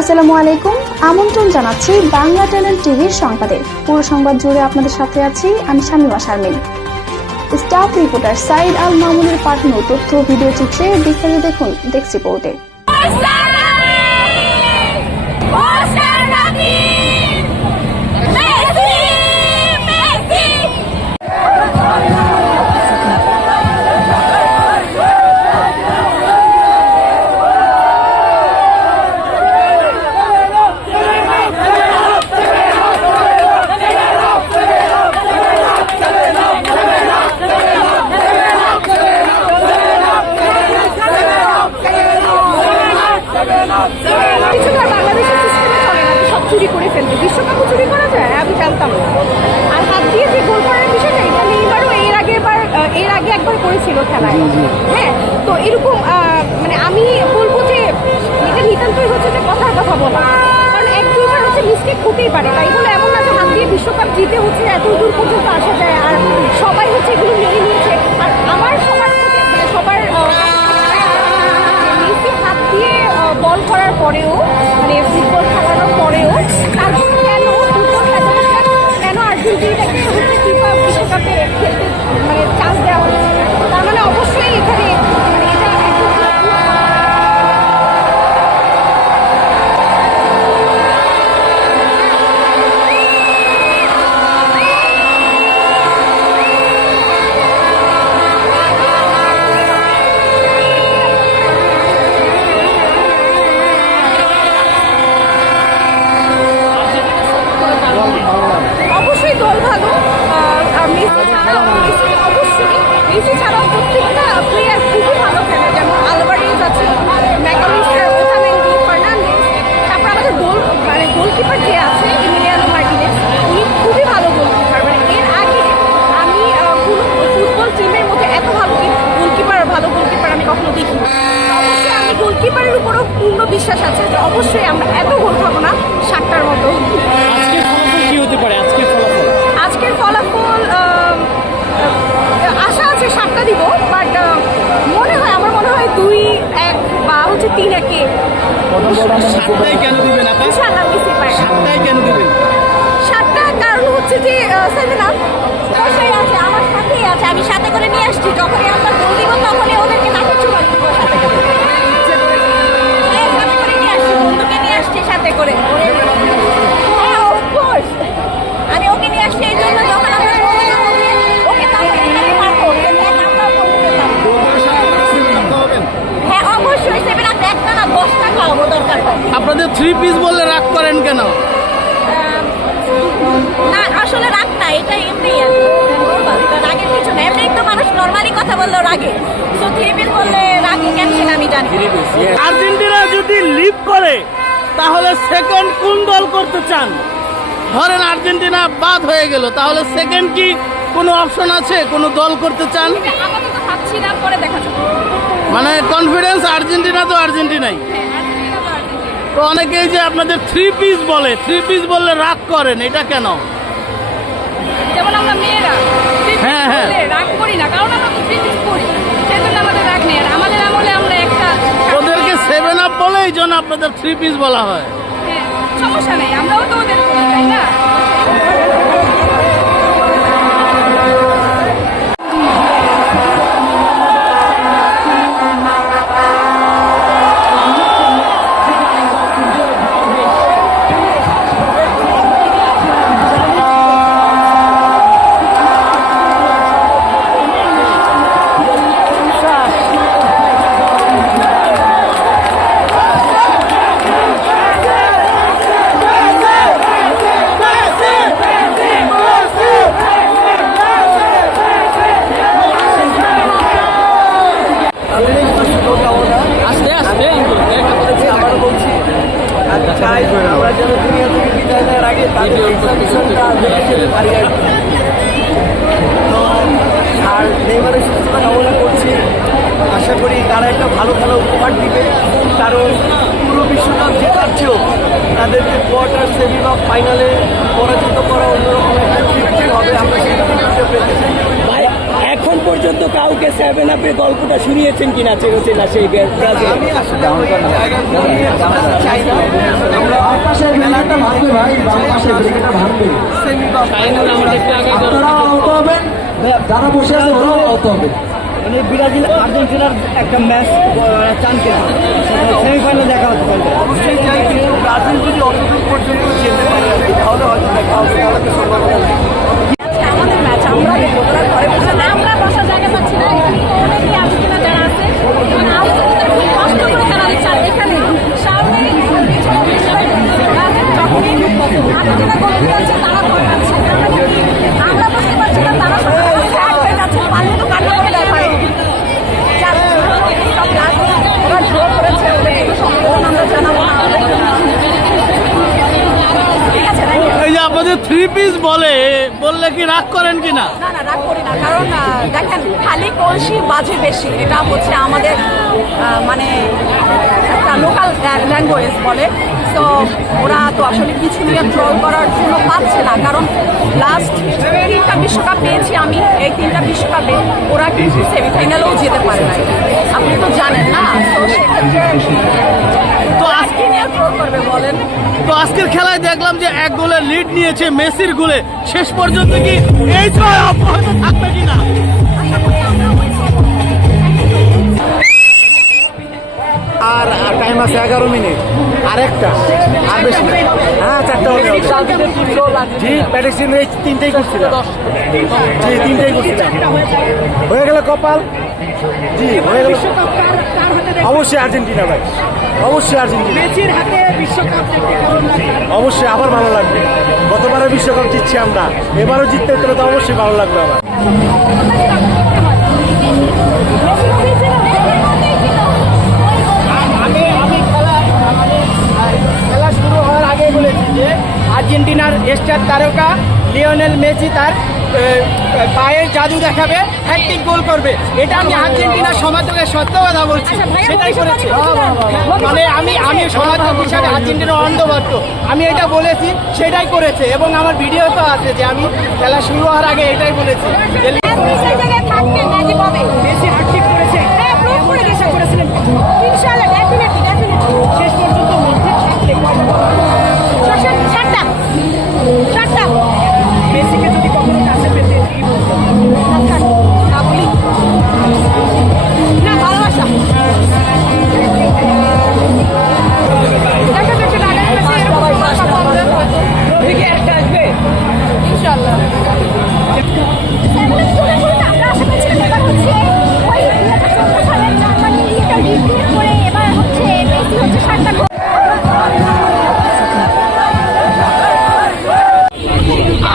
আসসালামু আলাইকুম, আমন্ত্রণ জানাচ্ছি বাংলা ট্যালেন্ট টিভির সংবাদে। পুরো সংবাদ জুড়ে আপনাদের সাথে আছি আমি শামিমা শারমিন। স্টাফ রিপোর্টার সাইদ আল মামুনের পাঠানো তথ্য ভিডিও চিত্রে বিস্তারিত দেখুন ডেস্ক রিপোর্টে। চুরি করে ফেলবে, বিশ্বকাপও চুরি করা যায়, আমি জানতাম না। আর হাত দিয়ে যে গোল করার বিষয়টা, এটা নেইমারও এর আগে একবার করেছিল খেলায়। হ্যাঁ, তো এরকম মানে আমি বলবো যে এটা নিতান্তই হচ্ছে যে কথার কথা বলা, কারণ এক দুইবার হচ্ছে মিস্টেক হতেই পারে, তাই বলে এমন না যে হাত দিয়ে বিশ্বকাপ জিতে হচ্ছে এত দূর পর্যন্ত আসা যায়। আর সবাই হচ্ছে এগুলো মেনে নিয়েছে। আর আমার সবার মানে সবার মেসি হাত দিয়ে বল করার পরেও, মানে ফুটবল খেলানোর পরেও, তারপর কেন ফুটবল কেন আর্জেন্টিনাকে হচ্ছে ফিফা বিশ্বকাপে খেলতে মানে চান্স দেওয়া হচ্ছে? তার মানে অবশ্যই এখানে মানে এটা অবশ্যই দল ভালো। আর মেসি ছাড়াও প্রত্যেকটা প্লেয়ার খুবই ভালো খেলে, যেমন আলভারেজ আছে, ম্যাকালিস্টার, ওটামেন্ডি, ফার্নান্ডেজ, তারপর আমাদের গোলকিপার যে আছে এমিলিয়ানো মার্টিনেজ, উনি খুবই ভালো গোলকিপার। মানে এর আগে আমি কোনো ফুটবল টিমের মধ্যে এত ভালো গোলকিপার আমি কখনো দেখিনি। অবশ্যই আমি গোলকিপারের উপরও পূর্ণ বিশ্বাস আছে যে অবশ্যই আমরা এত গোল খাবো না 7টার মতো। আজকের ফলাফল আশা আছে 7টা দিব, বাট আমার মনে হয় 2-1 বা হচ্ছে 3-1। 7টাই কেন দিবেন আপনি? ইনশাআল্লাহ মেসি পায়। 7টাই কেন দিবেন? 7টা কারণ হচ্ছে যে সেভেন আপ অবশ্যই আছে, আমার সাথেই আছে, আমি সাথে করে নিয়ে আসছি। যখনই আমরা গোল দিব তখনই ওদেরকে নাকের চুমা দিব সাথে করে। সাথে করে নিয়ে আসছি, বন্ধুকে নিয়ে আসছি সাথে করে। হ্যাঁ, অফকোর্স আমি ওকে নিয়ে আসছি এই জন্য, যখন আমরা ওকে তাকে মারবো, আমরাও করতে পারবো। হ্যাঁ, অবশ্যই 7 আপ 1টা না 10টা খাওয়াবো দরকার হয়। আপনাদের 3 পিস বললে রাগ করেন কেন? না, আসলে রাগ না, এটা এমনি রাগের কিছু না। এমনি তো মানুষ নর্মালি কথা বললেও রাগে, সো 3 পিস বললে রাগে কেন সেটা আমি জানি। আর্জেন্টিনা যদি লিভ করে তাহলে সেকেন্ড কোন দল করতে চান? ধরেন আর্জেন্টিনা বাদ হয়ে গেল, তাহলে সেকেন্ড কি কোনো অপশন আছে? কোনো দল করতে চান? আপাতত ভাবছি না, পরে দেখা যাবে। মানে কনফিডেন্স আর্জেন্টিনা তো আর্জেন্টিনাই। তো অনেকেই যে আপনাদের 3 পিস বলে, 3 পিস বললে রাগ করেন, এটা কেন? যেমন আমরা মেয়েরা হ্যাঁ, হ্যাঁ। রাগ করি না, কারণ আমরা 3 পিস করি, সেজন্য আমাদের রাগ নেই। আর আমাদের আমলে আমরা একটা ওদেরকে 7 আপ বলে এই জন্য আপনাদের 3 পিস বলা হয়। হ্যাঁ, সমস্যা নেই, আমরাও তো ওদের করি, তাই না? আমরা যেন দুনিয়া থেকে বিদায় নেওয়ার আগে তাদের এক্সামিনেশনটা দেখে পারি আর কি। তো আর নেইমারের সুস্থতা কামনা করছি, আশা করি তারা একটা ভালো খেলা উপহার দিবে, কারণ পুরো বিশ্বকাপ জেতার চেয়েও তাদেরকে কোয়ার্টার সেমি বা ফাইনালে পরাজিত করা অন্যরকম একটা তৃপ্তি হবে। আমরা সেই তৃপ্তিটা পেতে চাই। এখন পর্যন্ত কাউকে 7 আপে গল্পটা শুনিয়েছেন কিনা চেনা সেই ব্রাজিল? আমি আসলে ওই জায়গাগুলো নিয়ে কথা চাই না। আমরা মেলাটা ভাঙবে ভাই, যারা বসে আছে ওরাও আহত হবে। মানে ব্রাজিল আর্জেন্টিনার একটা ম্যাচ চান কিনা সেমিফাইনাল দেখা হতে পারবে। অবশ্যই চাই, কিন্তু ব্রাজিল যদি অতদূর পর্যন্ত খেলতে পারে তাহলে হয়তো দেখা হবে, তাহলে তো সম্ভাবনা নেই। আমাদের ম্যাচ আমরা দেখবো, ওরা ঘরে বসে না, আমরা বসার জায়গা পাচ্ছি না। এখানে তো অনেকেই আর্জেন্টিনা যারা আছে মানে আর্জেন্টিনা খুব কষ্ট করে তারা দিচ্ছে। আর এখানে সামনে আর্জেন্টিনা গোল দিচ্ছে, তারা গোল পাচ্ছে, আমরা বুঝতে পারছি না তারা হয়ে যাচ্ছে। পারলে তো কান্না করে দেয় পারে ওরা ড্র করেছে, আমরা জানাবো না। ঠিক আছে, এই যে আপনাদের 3 পিস বললে কি রাগ করেন কিনা? না না, রাগ করি না, কারণ দেখেন খালি কলসি বাজে বেশি, এটা হচ্ছে আমাদের মানে একটা লোকাল ল্যাঙ্গুয়েজ বলে। তো ওরা তো আসলে কিছু নিয়ে ট্রল করার জন্য পাচ্ছে না, কারণ লাস্ট 3টা বিশ্বকাপ পেয়েছি আমি, এই 3টা বিশ্বকাপে ওরা কিন্তু সেমিফাইনালেও যেতে পারে না, আপনি তো জানেন না। তো সেক্ষেত্রে তো আজকে নিয়ে ট্রল করবে বলেন। তো আজকের খেলায় দেখলাম যে 1 গোলের লিড নিয়েছে মেসির গোলে, শেষ পর্যন্ত কি এই জয় অব্যাহত থাকবে কিনা? আর টাইম আছে 11 মিনিট, আরেকটা আর বেশি না। হ্যাঁ, 4টা হবে। জি, প্যাটিসিন এই 3টেই করছিলাম। জি, 3টেই করছিলাম। হয়ে গেল কপাল। জি, হয়ে গেল। অবশ্যই আর্জেন্টিনা ভাই, অবশ্যই আর্জেন্টিনা। মেসির হাতে বিশ্বকাপ অবশ্যই আবার ভালো লাগবে। গতবারে বিশ্বকাপ জিতছি আমরা, এবারও জিততে হলে তো অবশ্যই ভালো লাগবে আমার। খেলা শুরু হওয়ার আগে বলেছি যে আর্জেন্টিনার স্টার তারকা লিওনেল মেসি তার পায়ের জাদু দেখাবে, হ্যাট্রিক গোল করবে। এটা আমি আর্জেন্টিনার সমর্থকের সত্য কথা বলছি, সেটাই করেছে। মানে আমি সমর্থক হিসাবে আর্জেন্টিনার অন্ধভক্ত, আমি এটা বলেছি, সেটাই করেছে। এবং আমার ভিডিও তো আছে যে আমি খেলা শুরু হওয়ার আগে এটাই বলেছি যে মেসি হ্যাট্রিক করেছে। শেষ পর্যন্ত মধ্যে মেসিকে যদি কখনো কাছে পেতে না ভালোবাসা একটা আসবে ইনশাআল্লাহ।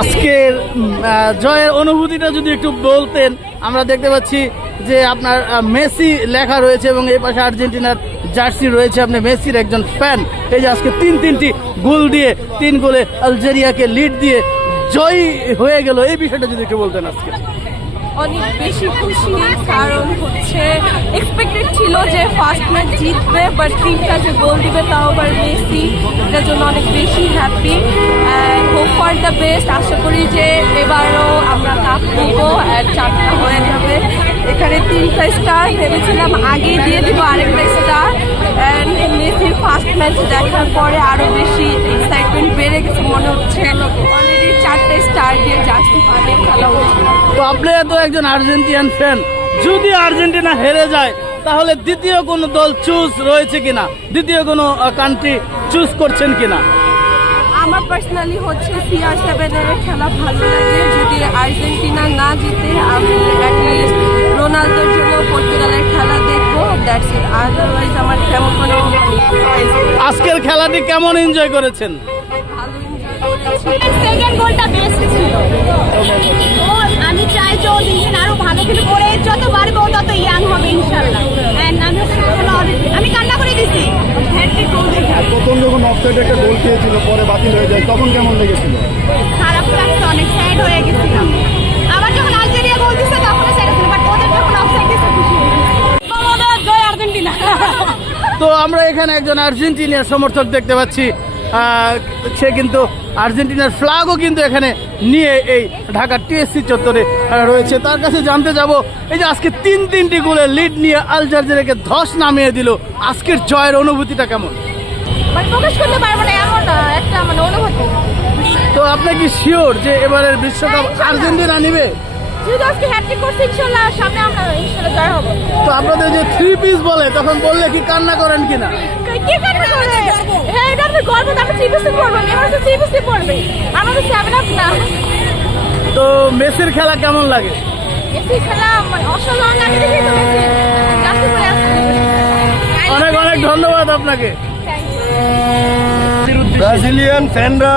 আজকের জয়ের অনুভূতিটা যদি একটু বলতেন। আমরা দেখতে পাচ্ছি যে আপনার মেসি লেখা রয়েছে এবং এই পাশে আর্জেন্টিনার জার্সি রয়েছে, আপনি মেসির একজন ফ্যান। এই যে আজকে 3টি গোল দিয়ে 3 গোলে আলজেরিয়াকে লিড দিয়ে জয় হয়ে গেল, এই বিষয়টা যদি একটু বলতেন আজকে। অনেক বেশি খুশি, কারণ হচ্ছে এক্সপেক্টেড ছিল যে ফার্স্ট ম্যাচ জিতবে, বাট 3টা যে গোল দিবে তাও আবার মেসি, এটার জন্য অনেক বেশি happy and hope for the best. আশা করি যে এবারও আমরা কাপ নিব, 4টা হয়ে যাবে। এখানে 3টা স্টার ভেবেছিলাম আগে দিয়ে দিব আরেকটা স্টার, অ্যান্ড মেসির ফার্স্ট ম্যাচ দেখার পরে আরও বেশি এক্সাইটমেন্ট বেড়ে গেছে, মনে হচ্ছে অলরেডি 4টা স্টার দিয়ে জার্সি পালে খেলা হচ্ছে। তো আপনি তো একজন আর্জেন্টিনান ফ্যান, যদি আর্জেন্টিনা হেরে যায় তাহলে দ্বিতীয় কোনো দল চুজ রয়েছে কিনা, দ্বিতীয় কোনো কান্ট্রি চুজ করছেন কিনা? আমার পার্সোনালি হচ্ছে CR7 এর খেলা ভালো লাগে। যদি আর্জেন্টিনা না জিতে আমি অ্যাটলিস্ট রোনালদোর জন্য পর্তুগালের খেলা দেখবো, দ্যাটস ইট। আদারওয়াইজ আমার তেমন কোনো আজকের খেলাটি কেমন এনজয় করেছেন? ভালো এনজয় করেছি। সেকেন্ড গোলটা বেস্ট ছিল। আমি চাই যে ও দিন আরো ভালো খেলে করে যত পারবে ও তত ইয়াং হবে ইনশাআল্লাহ। এন্ড আমি কান্না করে দিছি হ্যাট্রিক গোল দেখে। প্রথম যখন অফসাইডে একটা গোল খেয়েছিল, পরে বাতিল হয়ে যায়, তখন কেমন লেগেছিল? খারাপ লাগছে, অনেক স্যাড হয়ে গেছিলাম। আবার যখন আলজেরিয়া গোল দিছে তখন স্যাড ছিল, বাট ওদের যখন অফসাইড দিছে খুশি হয়েছি। আমাদের জয় আর্জেন্টিনা। তো আমরা এখানে একজন আর্জেন্টিনার সমর্থক দেখতে পাচ্ছি, সে কিন্তু আর্জেন্টিনার ফ্ল্যাগও কিন্তু এখানে নিয়ে এই ঢাকা টিএসসি চত্বরে রয়েছে। তার কাছে জানতে যাব, এই যে আজকে তিনটি গোলের লিড নিয়ে আল জাজিরাকে ধস নামিয়ে দিল, আজকের জয়ের অনুভূতিটা কেমন? মানে প্রকাশ করতে পারবো না এমন একটা মানে অনুভূতি। তো আপনি কি শিওর যে এবারের বিশ্বকাপ আর্জেন্টিনা নিবে? যেহেতু আজকে হ্যাট্রিক করছে, ইনশাল্লাহ সামনে আমরা ইনশাল্লাহ জয় হবো। তো আপনাদের যে 3 পিস বলে, তখন বললে কি কান্না করেন কিনা? কি কান্না করে? হ্যাঁ, এটা আমাদের গর্ব, আমরা 3 পিসে পড়বো, নেমার 3 পিসে পড়বে, আমাদের 7 আপ না। তো মেসির খেলা কেমন লাগে? মেসি খেলা মানে অসাধারণ লাগে, দেখে তো মেসি কাছে করে আসছে। অনেক অনেক ধন্যবাদ আপনাকে। ব্রাজিলিয়ান ফ্যানরা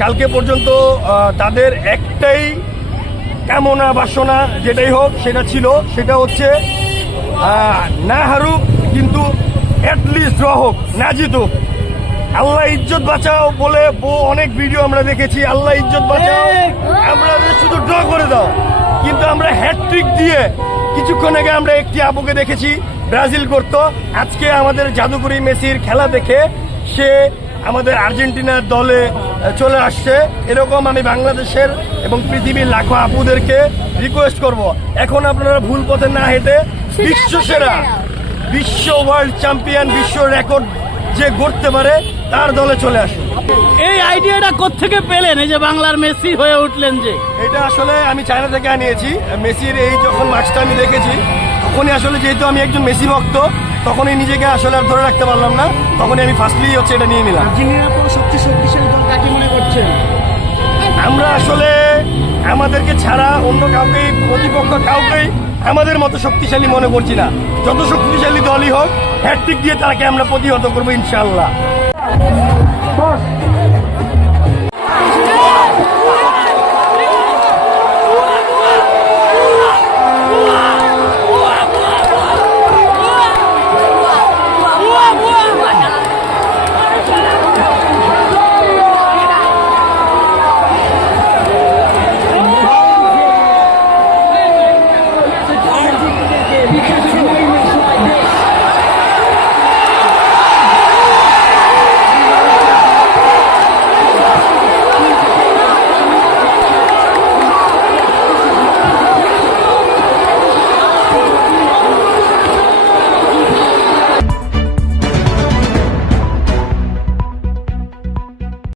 কালকে পর্যন্ত তাদের একটাই কামনা বাসনা, যেটাই হোক সেটা ছিল, সেটা হচ্ছে না হারুক, কিন্তু অ্যাটলিস্ট ড্র হোক, না জিতুক। আল্লাহ ইজ্জত বাঁচাও বলে অনেক ভিডিও আমরা দেখেছি, আল্লাহ ইজ্জত বাঁচাও, আমরা শুধু ড্র করে দাও। কিন্তু আমরা হ্যাটট্রিক দিয়ে কিছুক্ষণ আগে আমরা একটি আপুকে দেখেছি ব্রাজিল করত। আজকে আমাদের জাদুকরি মেসির খেলা দেখে সে আমাদের আর্জেন্টিনার দলে চলে আসছে। এরকম আমি বাংলাদেশের এবং পৃথিবীর লাখো আপুদেরকে রিকোয়েস্ট করব, এখন আপনারা ভুল পথে না হেঁটে বিশ্বসেরা, বিশ্ব ওয়ার্ল্ড চ্যাম্পিয়ন, বিশ্ব রেকর্ড যে গড়তে পারে তার দলে চলে আসুন। এই আইডিয়াটা কোত্থেকে পেলেন, এই যে বাংলার মেসি হয়ে উঠলেন? যে এটা আসলে আমি চায়না থেকে আনিয়েছি। মেসির এই যখন ম্যাচটা আমি দেখেছি, তখনই আসলে যেহেতু আমি একজন মেসি ভক্ত, তখনই নিজেকে আসলে আর ধরে রাখতে পারলাম না, তখনই আমি ফার্স্টলি এটা নিয়ে নিলাম। সবচেয়ে শক্তিশালী দল কাকে মনে করছেন? আমরা আসলে আমাদেরকে ছাড়া অন্য কাউকেই, প্রতিপক্ষ কাউকেই আমাদের মতো শক্তিশালী মনে করছি না। যত শক্তিশালী দলই হোক, হ্যাটট্রিক দিয়ে তাকে আমরা প্রতিহত করবো ইনশাআল্লাহ।